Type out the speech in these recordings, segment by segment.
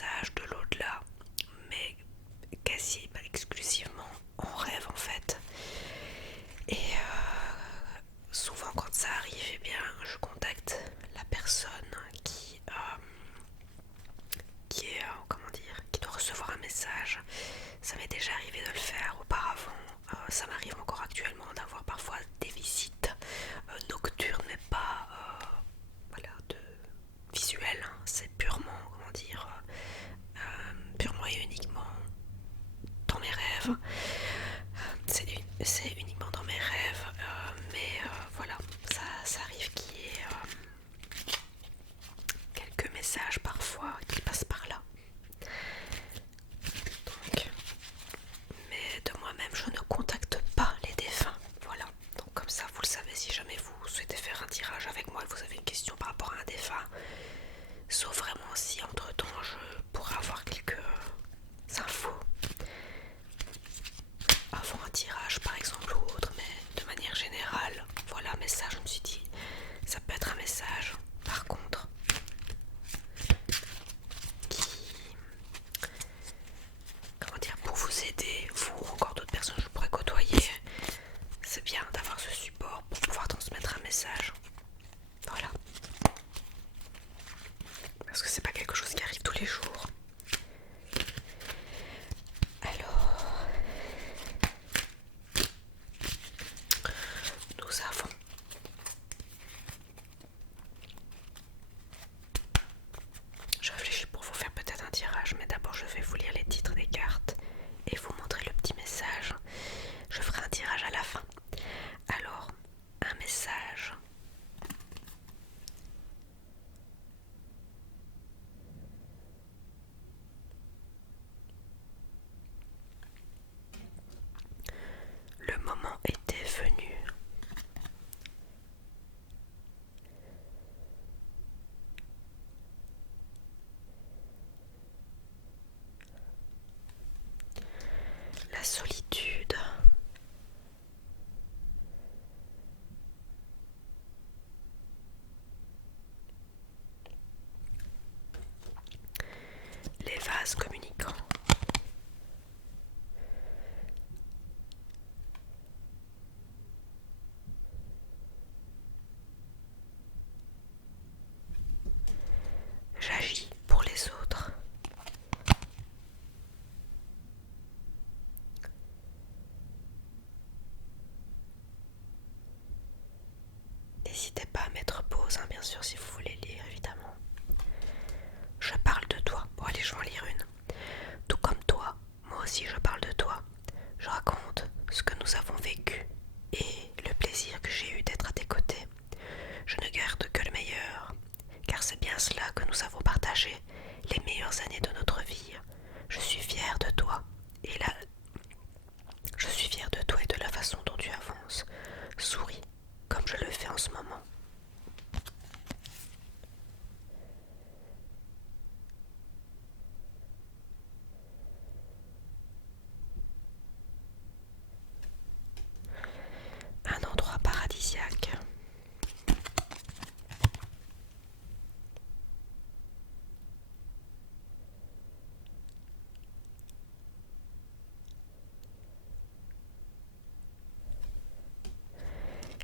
messages de l'au-delà, mais quasi exclusivement en rêve en fait. Et souvent quand ça arrive, eh bien, je contacte la personne qui est, comment dire, qui doit recevoir un message. Ça m'est déjà arrivé de le faire auparavant. Ça m'arrive encore actuellement d'avoir parfois des visites nocturnes, mais pas voilà, de visuelles. Hein. C'est purement, comment dire, purement et uniquement dans mes rêves. C'est uniquement dans mes rêves, mais voilà, ça arrive qu'il y ait quelques messages parfois qui passent par là. Donc, mais de moi-même, je ne contacte pas les défunts. Voilà, donc comme ça, vous le savez, si jamais vous souhaitez faire un tirage avec moi et que vous avez une question par rapport à un défunt, sauf vraiment si entre-temps je pourrais avoir quelques infos avant un tirage par exemple ou autre, mais de manière générale, voilà, mais ça je me suis dit, ça peut être un message par contre qui, comment dire, pour vous aider, vous ou encore d'autres personnes que je pourrais côtoyer, c'est bien d'avoir ce support pour pouvoir transmettre un message. Voilà. Parce que c'est pas quelque chose qui arrive tous les jours. Alors, nous avons je réfléchis pour vous faire peut-être un tirage, mais d'abord je vais vous lire les titres des cartes et vous montrer le petit message. Je ferai un tirage à la fin. Alors, un message. Le moment était venu. La solitude. Les vases communicants. J'agis pour les autres. N'hésitez pas à mettre pause, hein, bien sûr, si vous voulez lire, évidemment. Je parle de toi. Bon, allez, je vais en lire une. Tout comme toi, moi aussi je parle de toi. Je raconte ce que nous avons vécu et le plaisir que j'ai eu d'être à tes côtés. Je ne garde que le meilleur, car c'est bien cela que nous avons partagé, les meilleures années de notre vie. Je suis fière de toi et là, je suis fière de toi et de la façon dont tu avances. Souris, comme je le fais en ce moment. Un endroit paradisiaque.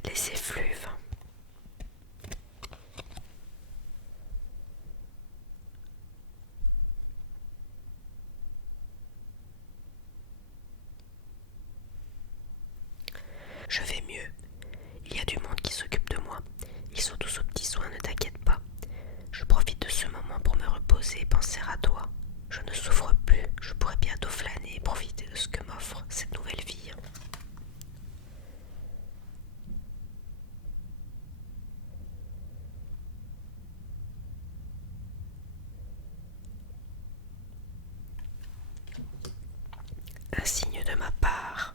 Les effluves. Je vais mieux. Il y a du monde qui s'occupe de moi. Ils sont tous aux petits soins, ne t'inquiète pas. Je profite de ce moment pour me reposer et penser à toi. Je ne souffre plus, je pourrai bientôt flâner et profiter de ce que m'offre cette nouvelle vie. Un signe de ma part.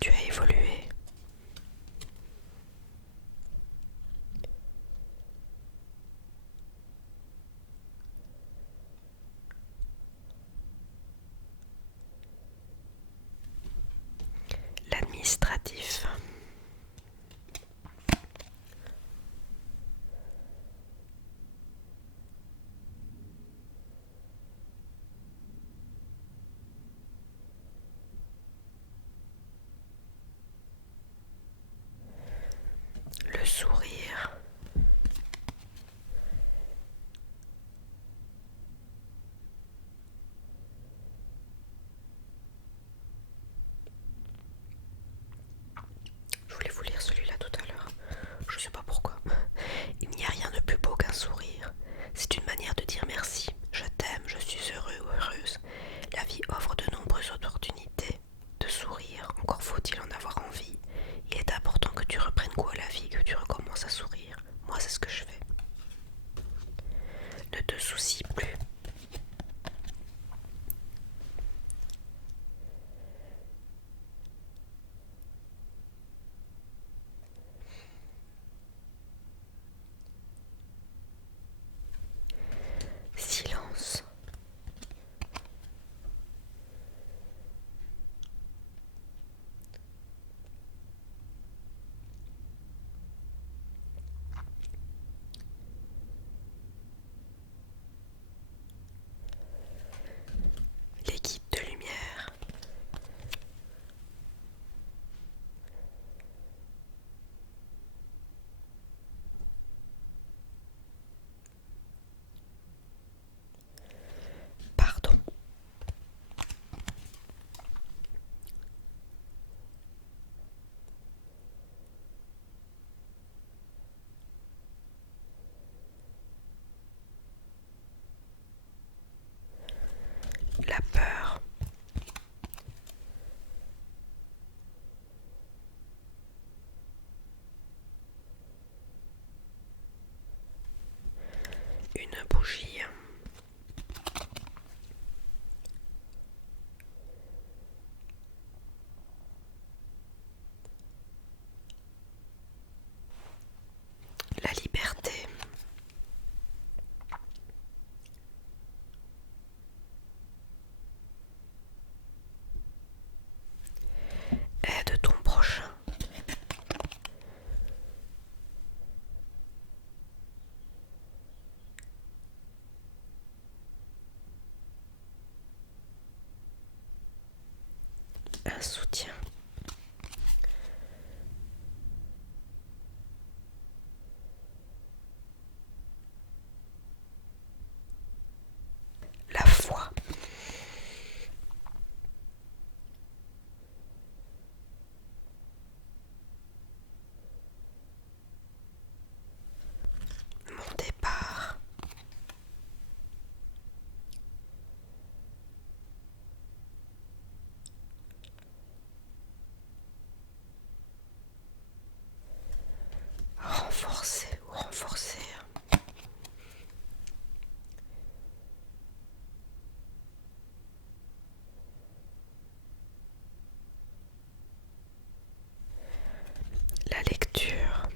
Tu as évolué. administratif. Le sourire. Je voulais vous lire celui-là tout à l'heure. Je sais pas pourquoi. Il n'y a rien de plus beau qu'un sourire. C'est une manière de dire merci. Je t'aime, je suis heureux ou heureuse. La vie offre de nombreuses opportunités de sourire. Encore faut-il en avoir envie. Il est important que tu reprennes goût à la vie, que tu recommences à sourire. Moi, c'est ce que je fais. Ne te soucie plus. Silence. Les guides de lumière. Pardon. La peur. Une bougie. La liberté. Aide ton prochain. Un soutien. La foi. Mon départ. Renforcer ou renforcer. La lecture.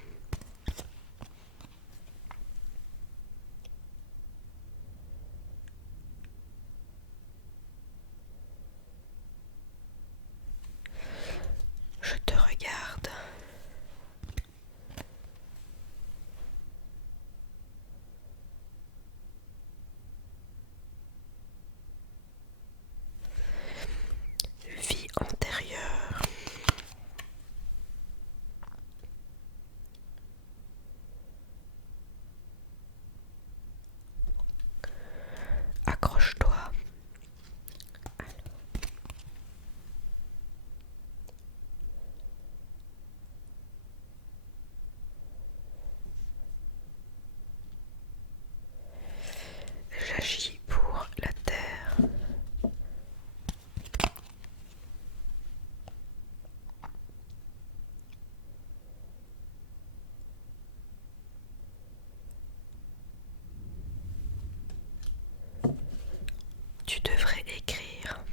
Je te regarde. Vie antérieure. Accroche-toi. J'agis pour la terre. Tu devrais écrire.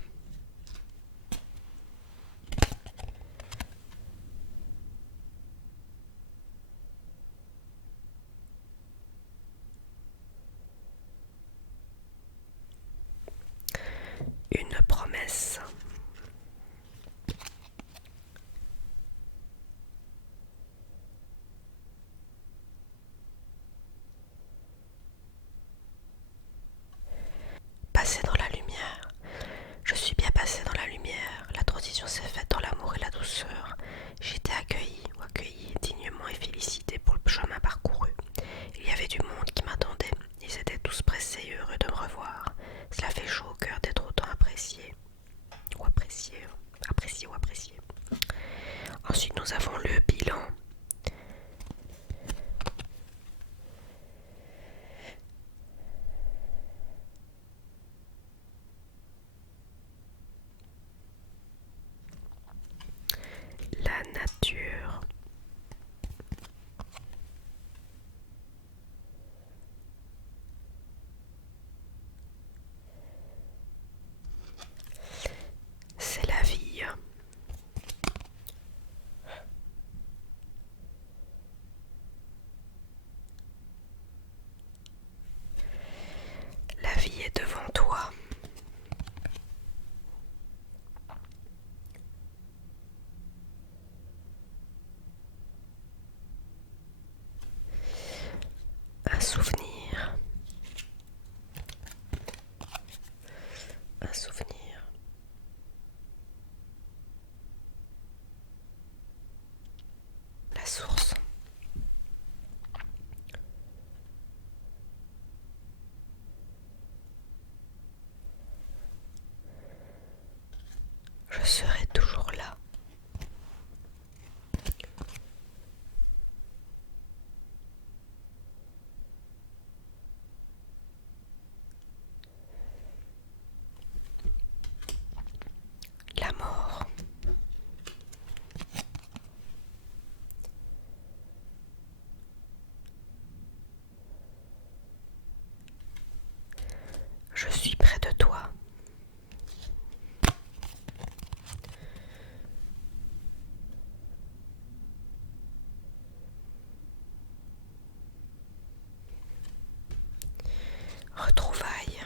Une promesse. nous avons le bilan. La nature. C'est la vie. La vie est devant toi. Un souvenir. Un souvenir. La source. Je serai toujours là. La mort. Je suis près de toi. Retrouvailles.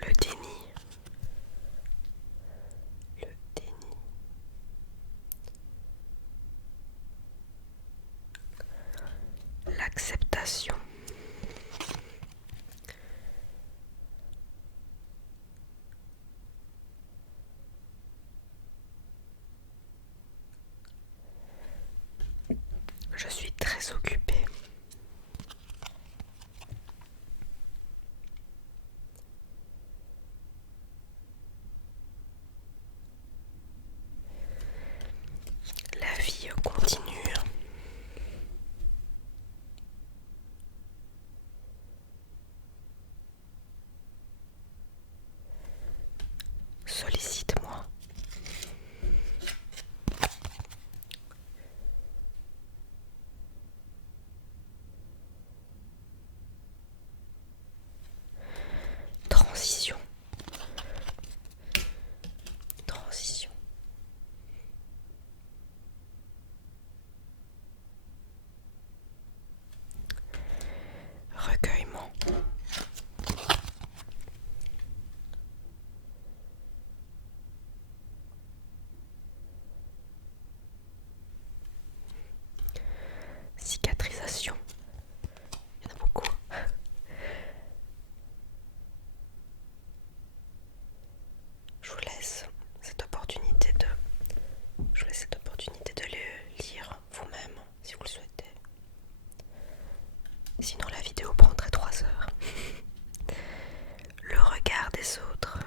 Le déni. Le déni. L'acceptation. Je suis très occupée. La vie continue. Sollicite-moi. Transition. Transition. Recueillement. Cicatrisation. Il y en a beaucoup. Je vous laisse cette opportunité de le lire vous-même si vous le souhaitez. Sinon la vidéo prendrait 3 heures. Le regard des autres.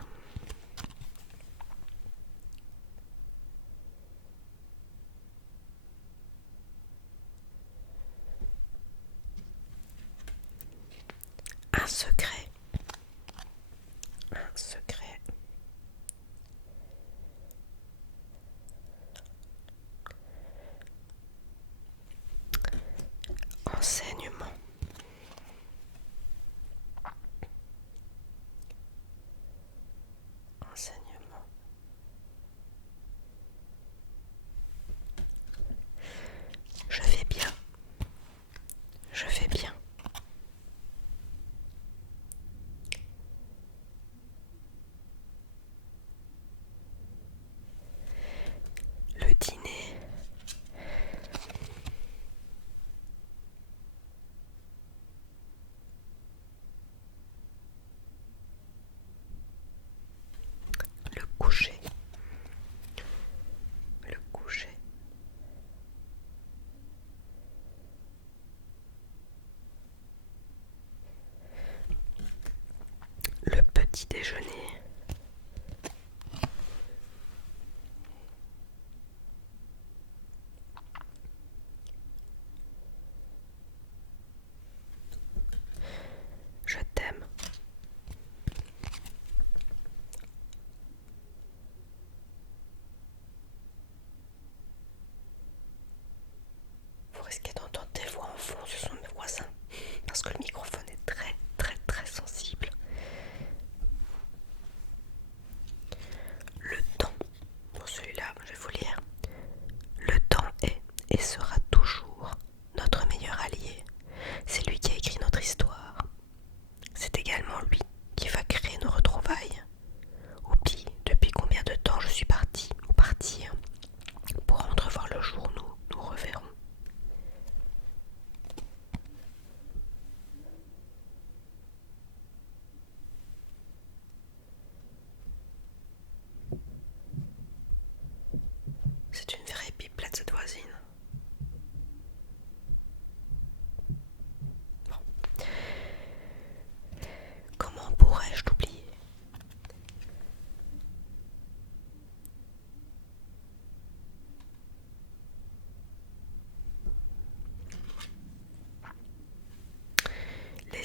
Un secret. Un secret. Enseignement. Enseignement. Je vais bien. Je vais bien.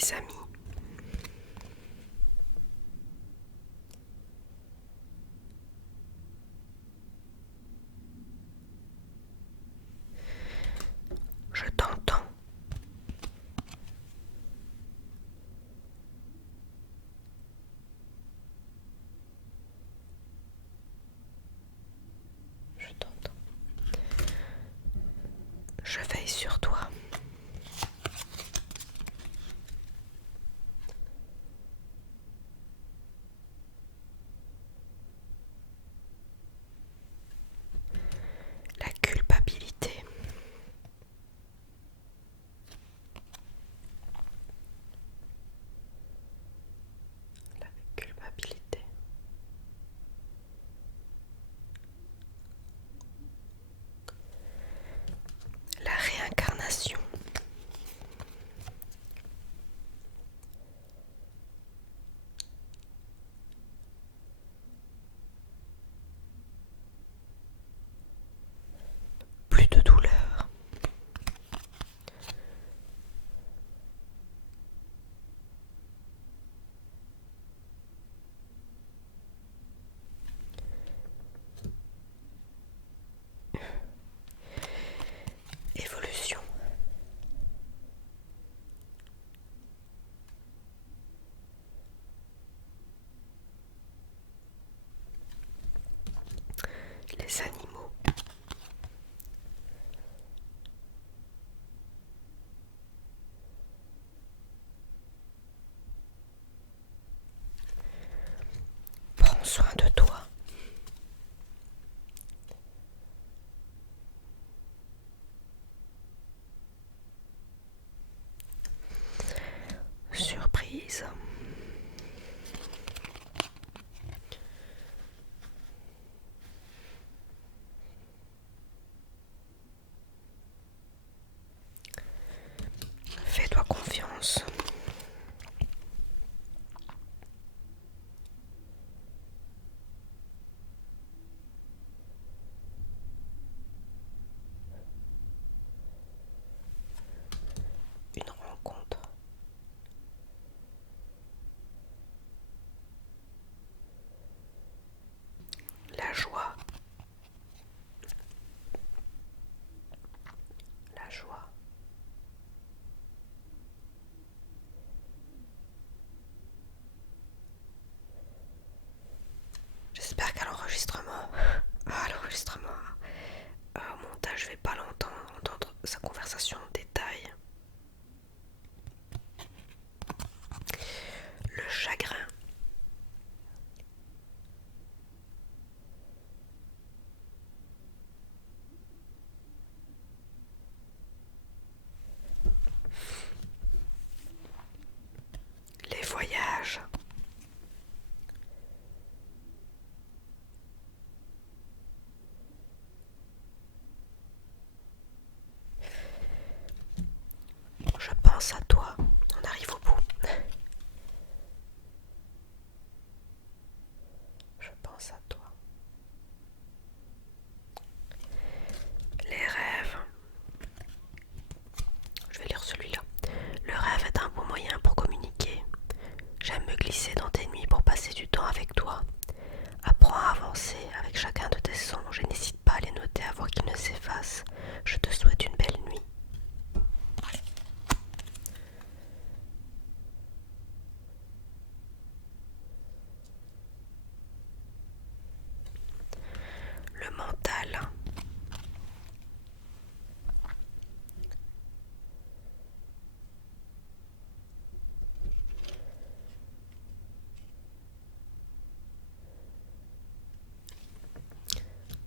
mes amis. Je t'entends. Je t'entends. Je veille sur toi. La culpabilité. La culpabilité. La réincarnation. Plus de douleur. Évolution. Les animaux. Prends soin de toi. Surprise. Fais-toi confiance. Une rencontre. La joie. La joie. J'espère qu'à l'enregistrement, au montage, je vais pas entendre sa conversation en détail. Le chagrin. Les voyages. Je pense à toi. On arrive au bout. Je pense à toi. Les rêves. Je vais lire celui-là. Le rêve est un bon moyen pour communiquer. J'aime me glisser dans tes nuits pour passer du temps avec toi. Apprends à avancer avec chacun de tes songes et n'hésite pas à les noter avant qu'ils ne s'effacent. Je te souhaite une belle nuit. Le mental.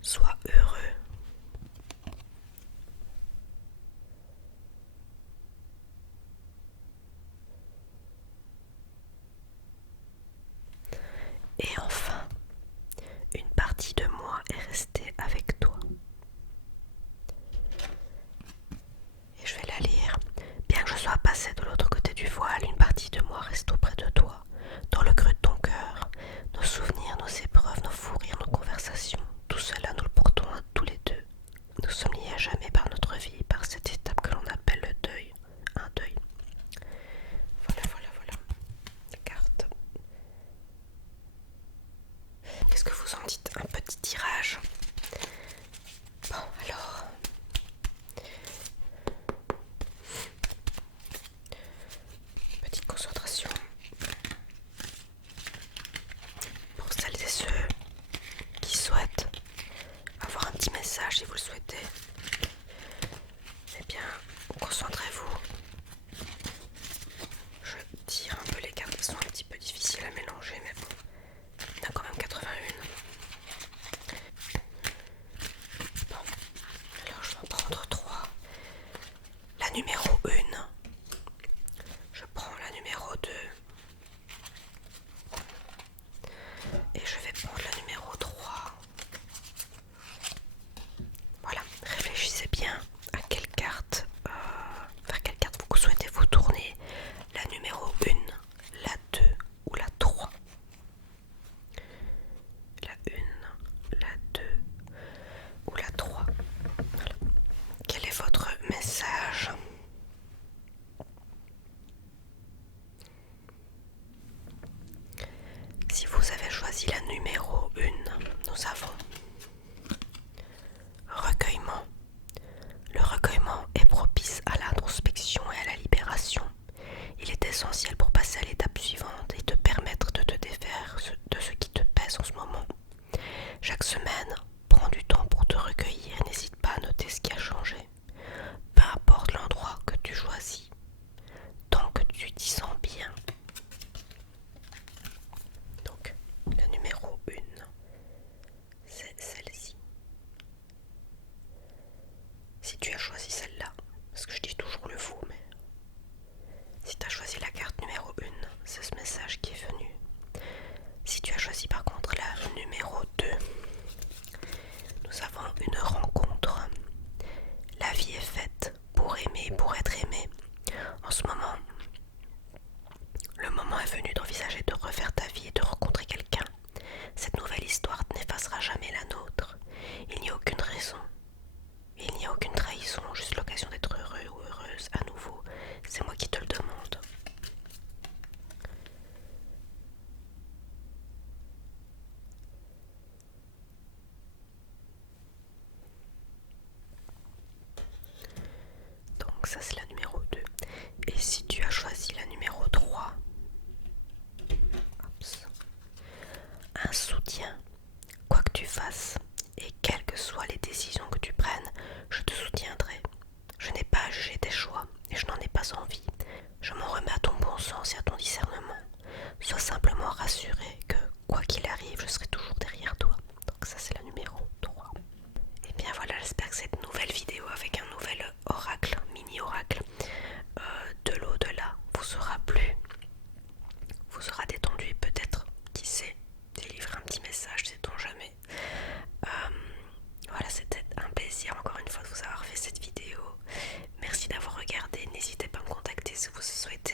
Sois heureux. Et enfin, une partie de moi est restée avec toi. Et je vais la lire. Bien que je sois passé de l'autre côté du voile, une partie de moi reste auprès de toi, dans le creux de ton cœur. Nos souvenirs, nos épreuves, nos fous rires, nos conversations, tout cela nous le portons à tous les deux. Nous sommes liés à jamais par notre vie, par cette étape que l'on appelle le deuil. Un deuil. Voilà, voilà. courage si vous le souhaitez. Eh bien, concentrez-vous. Je tire un peu les cartes, elles sont un petit peu difficiles à mélanger, mais bon, il y en a quand même 81. Bon, alors je vais en prendre 3. La numéro 1. Je prends la numéro 2. Et je vais prendre la numéro 3. Voilà, réfléchissez bien à quelle carte, vers quelle carte vous souhaitez vous tourner. La numéro 1, la 2 ou la 3. La 1, la 2 ou la 3. Voilà. Quel est votre message? Si vous avez choisi la numéro 1, nous avons recueillement. Le recueillement est propice à l'introspection et à la libération. Il est essentiel pour passer à l'étape suivante et te permettre de te défaire de ce qui te pèse en ce moment. Chaque semaine, prends du temps pour te recueillir et n'hésite pas à noter ce qui a changé. Peu importe l'endroit que tu choisis, tant que tu t'y sens bien. Donc, la numéro 1, c'est celle-ci. Si tu as choisi celle-là, parce que je dis toujours le vous, mais si tu as choisi la carte numéro 1, c'est ce message qui est venu. Si tu as choisi par contre la numéro 2, nous avons une rencontre. La vie est faite pour aimer, pour être aimé. En ce moment, le moment est venu d'envisager de refaire ta vie et de rencontrer quelqu'un. Cette nouvelle histoire n'effacera jamais la nôtre. Il n'y a aucune raison. Il n'y a aucune trahison, juste l'occasion d'être heureux ou heureuse à nouveau. C'est moi qui te le demande. Donc ça c'est la numéro 2. Et si tu as choisi la numéro 3, un soutien, quoi que tu fasses et quelles que soient les décisions que tu prennes, je te soutiendrai. Je n'ai pas à juger tes choix et je n'en ai pas envie. Je m'en remets à ton bon sens et à ton discernement. Sois simplement rassuré que, quoi qu'il arrive, je serai toujours derrière toi. Donc ça c'est la numéro 3. Et bien voilà, j'espère que cette nouvelle vidéo avec un nouvel oracle, mini-oracle de l'au-delà vous sera plu, vous sera détendu et peut-être, qui sait, délivrer un petit message, sait-on jamais. Voilà, c'était un plaisir encore une fois de vous avoir fait cette vidéo. Merci d'avoir regardé, n'hésitez pas à me contacter si vous souhaitez